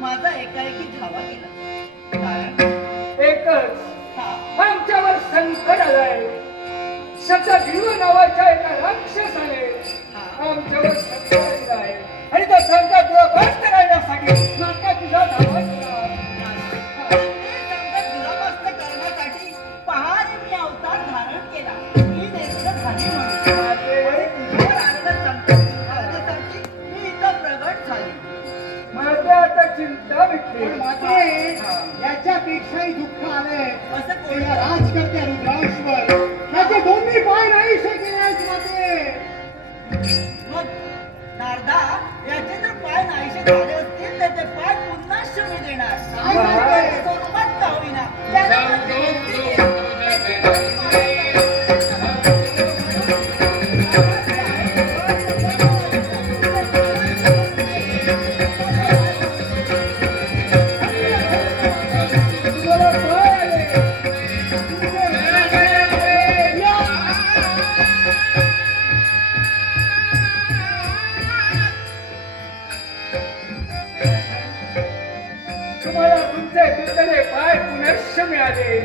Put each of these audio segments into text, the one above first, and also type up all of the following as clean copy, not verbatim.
माझा एकाएकी धावा केला. एकच आमच्यावर संकट आलंय. शतजीव नावाच्या एका राक्षसाने आमच्यावर संकट आणलं आहे आणि त्या संकट दुरापास्त करण्यासाठी माझा तुझा धावा केला. संकट दुरापास्त करण्यासाठी पहार मी अवतार धारण केला. मी नेत्र झाली म्हणून आणि तुझ्यावर आलेलं संकट हारण्यासाठी मी इथं प्रगट झाली. माझ्या आता चिंता मिटली. याच्यापेक्षाही दुःख आलंय असं या कोणी राजकर्त्या रुद्रांशवर. त्याचे दोन्ही पाय नाहीसे केले आहेत माते. मग नारदा याचे जर पाय नाहीसे झाले असतील तर ते पाय पुन्हा शिवी देणार. स्वरूपात का होईना त्याला माझी भक्ती केली. तुम्हाला तुमचे तुटलेले पाय पुनश्च मिळाले.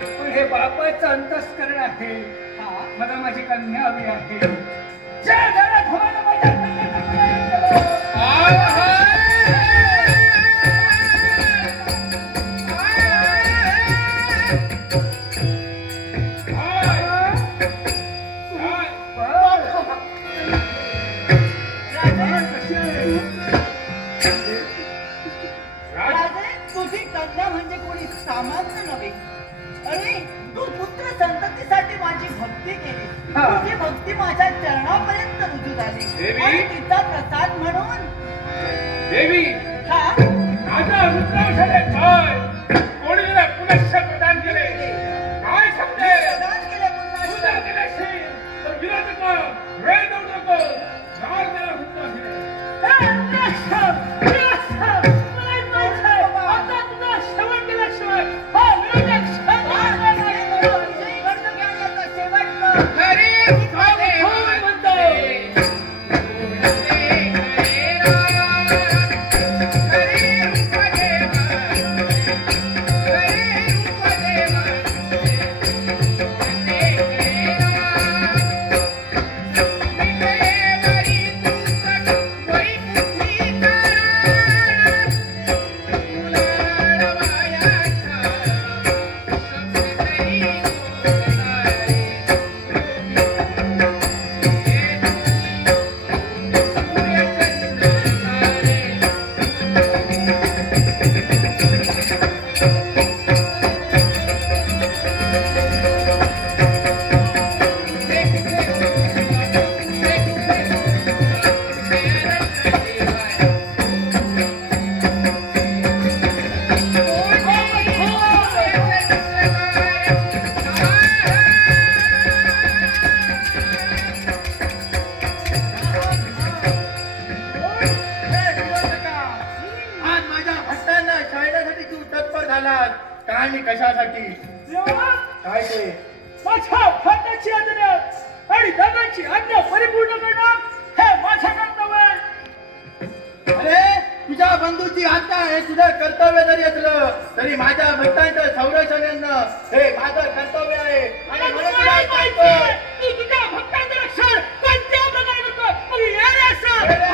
पण हे बापाचं अंतस्करण आहे. मला माझी कन्या हवी आहे. ज्या घरात होणं माझ्या कन्येचं पुनरुत्थान केलं. राजे तुझी कन्या म्हणजे कोणी सामान्य नव्हे. अरे तू पुत्र संततीसाठी माझी भक्ती केली. तुझी भक्ती माझ्या चरणापर्यंत रुजू झाली देवी. आणि तिचा प्रसाद म्हणून देवी, हा राजा रुद्रांशाने काय कोणी तुला पुनश्च प्रदान केले? काय सांगते? प्रदान केले तू पुन्हा जर केले असेल तर विरोध कर. वेळ देऊ नको. राग मला होत आहे. काय मी कशासाठी काय ते माझ्या भाताची आज्ञा आणि दादाची आज्ञा परिपूर्ण करणं हे माझं कर्तव्य आहे. अरे तुझ्या बंधूची आज्ञा हे तुझं कर्तव्य जरी असलं तरी माझ्या भक्तांचं संरक्षण हे माझं कर्तव्य आहे. आणि म्हणून तुला सांगतो, तू तुझ्या भक्तांचं रक्षण कोणत्या प्रकारे करतो? मग ये रे असं.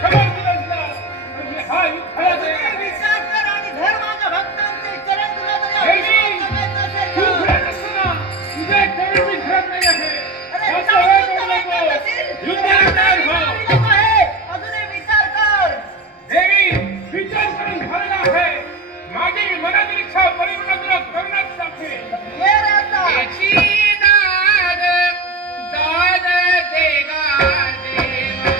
समर्थ नसला म्हणजे हा युद्धाला तयार आहे. विचार कर आणि धर माझ्या भक्तांचे चरण तुला जरी देवी, अभिषेक करायचा असेल तू तर. घरात असताना तुझे चरण मी घरात नाही आहे. अरे जास्त विचार वेळ कर, करू काय नको. करत असेल? युद्धाला तयार हो. विलंब आहे. अजूनही विचार कर. देवी, विचार करून झालेला आहे. माझी मनातील इच्छा परिपूर्ण तुला करूनच दाखवेन. ये रे आता. दाद देगा देवा